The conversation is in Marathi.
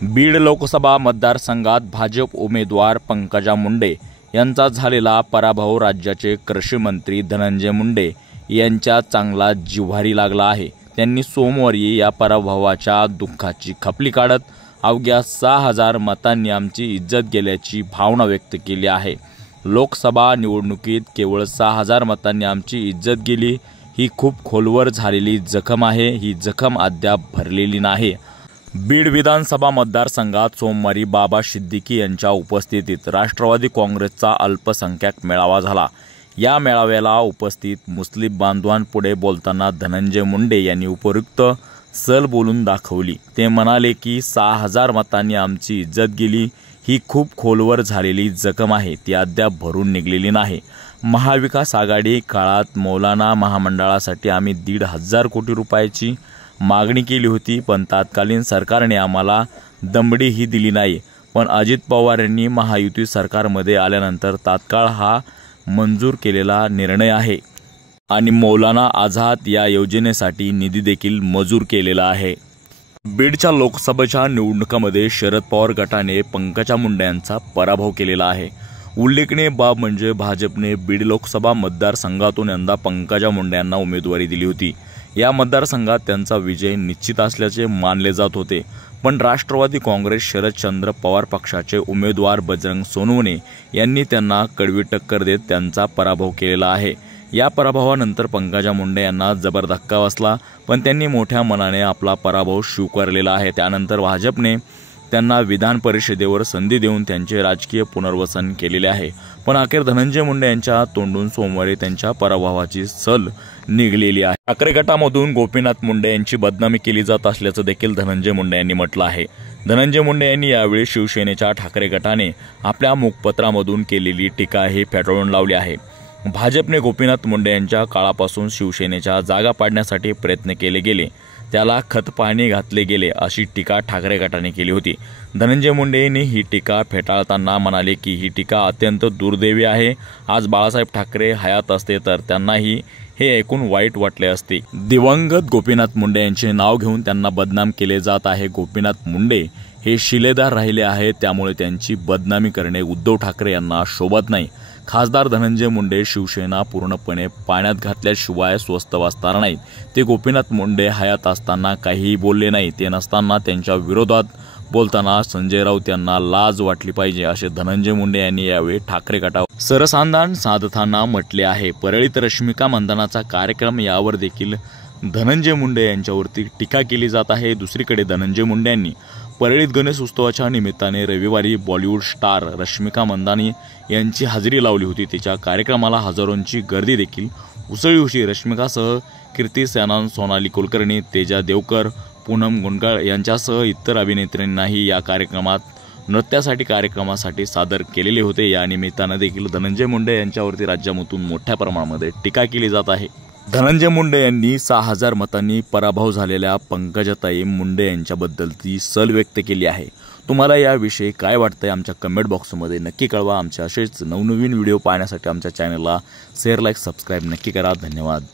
बीड लोकसभा मतदारसंघात भाजप उमेदवार पंकजा मुंडे यांचा झालेला पराभव राज्याचे कृषी मंत्री धनंजय मुंडे यांच्या चांगला जिव्हारी लागला आहे। त्यांनी सोमवारी या पराभवाच्या दुःखाची खपली काढत अवघ्या 6000 मतांनी आमची इज्जत गेल्याची भावना व्यक्त केली आहे। लोकसभा निवडणुकीत केवळ 6000 मतांनी आमची इज्जत गेली ही खूप खोलवर झालेली जखम आहे। ही जखम अद्याप भरलेली नाही। बीड विधानसभा मतदारसंघात सोमवारी बाबा सिद्दीकी यांच्या उपस्थितीत राष्ट्रवादी काँग्रेसचा अल्पसंख्याक मेळावा झाला। या मेळाव्याला उपस्थित मुस्लिम बांधवांपुढे बोलताना धनंजय मुंडे यांनी उपयुक्त सल बोलून दाखवली। ते म्हणाले की 6000 मतांनी आमची इज्जत गेली ही खूप खोलवर झालेली जखम आहे, ती अद्याप भरून निघलेली नाही। महाविकास आघाडी काळात मौलाना महामंडळासाठी आम्ही 1,500 कोटी रुपयाची मागणी केली होती, पण तत्कालीन सरकारने आम्हाला दमडी ही दिली नाही। पण अजित पवार यांनी महायुती सरकारमध्ये आल्यानंतर तात्काळ हा मंजूर केलेला निर्णय आहे आणि मौलाना आझाद या योजनेसाठी निधी देखील मंजूर केलेला आहे। बीडच्या लोकसभेच्या निवडणुकीमध्ये शरद पवार गटाने पंकजा मुंडे यांचा पराभव केलेला आहे। उल्लेखनीय बाब म्हणजे भाजपने बीड लोकसभा मतदारसंघातून यंदा पंकजा मुंडे यांना उमेदवारी दिली होती। या मतदारसंघात त्यांचा विजय निश्चित असल्याचे मानले जात होते, पण राष्ट्रवादी काँग्रेस शरदचंद्र पवार पक्षाचे उमेदवार बजरंग सोनवणे यांनी त्यांना कडवी टक्कर देत त्यांचा पराभव केलेला आहे। या पराभवानंतर पंकजा मुंडे यांना जबर धक्का बसला, पण त्यांनी मोठ्या मनाने आपला पराभव स्वीकारलेला आहे। त्यानंतर भाजपने त्यांना विधान परिषदेवर संधी देऊन त्यांचे राजकीय पुनर्वसन केलेले आहे, पण अखेर धनंजय मुंडे यांच्या तोंडून सोमवारी त्यांच्या पराभवाची सल निघलेली आहे। ठाकरे गटामधून गोपीनाथ मुंडे यांची बदनामी केली जात असल्याचं देखील धनंजय मुंडे यांनी म्हटलं आहे। धनंजय मुंडे यांनी यावेळी शिवसेनेच्या ठाकरे गटाने आपल्या मुखपत्रामधून केलेली टीका ही फेटाळून लावली आहे। भाजपने गोपीनाथ मुंडे यांच्या काळापासून शिवसेनेच्या जागा पाडण्यासाठी प्रयत्न केले गेले, त्याला खतपाणी घातले गेले अशी टीका ठाकरे गटाने केली होती। धनंजय मुंडे यांनी ही टीका फेटाळताना म्हणाले की ही टीका अत्यंत दुर्दैवी आहे। आज बाळासाहेब ठाकरे हयात असते तर त्यांनाही हे ऐकून वाईट वाटले असते। दिवंगत गोपीनाथ मुंडे यांचे नाव घेऊन त्यांना बदनाम केले जात आहे। गोपीनाथ मुंडे हे शिलेदार राहिले आहेत, त्यामुळे त्यांची बदनामी करणे उद्धव ठाकरे यांना शोभत नाही। खासदार धनंजय मुंडे शिवसेना पूर्णपणे पाण्यात घातल्याशिवाय स्वस्थ बसणार नाहीत। ते गोपीनाथ मुंडे हयात असताना काहीही बोलले नाही, ते नसताना त्यांच्या विरोधात बोलताना संजय राऊत यांना लाज वाटली पाहिजे असे धनंजय मुंडे यांनी यावेळी ठाकरे गटावर सरसांधान साधताना म्हटले आहे। परळीत रश्मिका मंदानाचा कार्यक्रम यावर देखील धनंजय मुंडे यांच्यावरती टीका केली जात आहे। दुसरीकडे धनंजय मुंडे यांनी परळीत गणेश उत्सवाच्या निमित्ताने रविवारी बॉलिवूड स्टार रश्मिका मंदाना यांची हजेरी लावली होती। तिच्या कार्यक्रमाला हजारोंची गर्दी देखील उसळली होती। रश्मिकासह कीर्ती सॅनन, सोनाली कुलकर्णी, तेजा देवकर, पूनम गुंडकळ यांच्यासह इतर अभिनेत्रींनाही या कार्यक्रमासाठी सादर केलेले होते। या निमित्ताने देखील धनंजय मुंडे यांच्यावरती राज्यामधून मोठ्या प्रमाणामध्ये टीका केली जात आहे। धनंजय मुंडे यांनी 6000 मतांनी पराभव झालेल्या पंकजाताई मुंडे यांच्याबद्दलची सल व्यक्त केली आहे। तुम्हाला याविषयी काय वाटतंय आमच्या कमेंट बॉक्समध्ये नक्की कळवा। आमच्या असेच नवनवीन व्हिडिओ पाहण्यासाठी आमच्या चॅनलला शेअर, लाईक, सबस्क्राईब नक्की करा। धन्यवाद।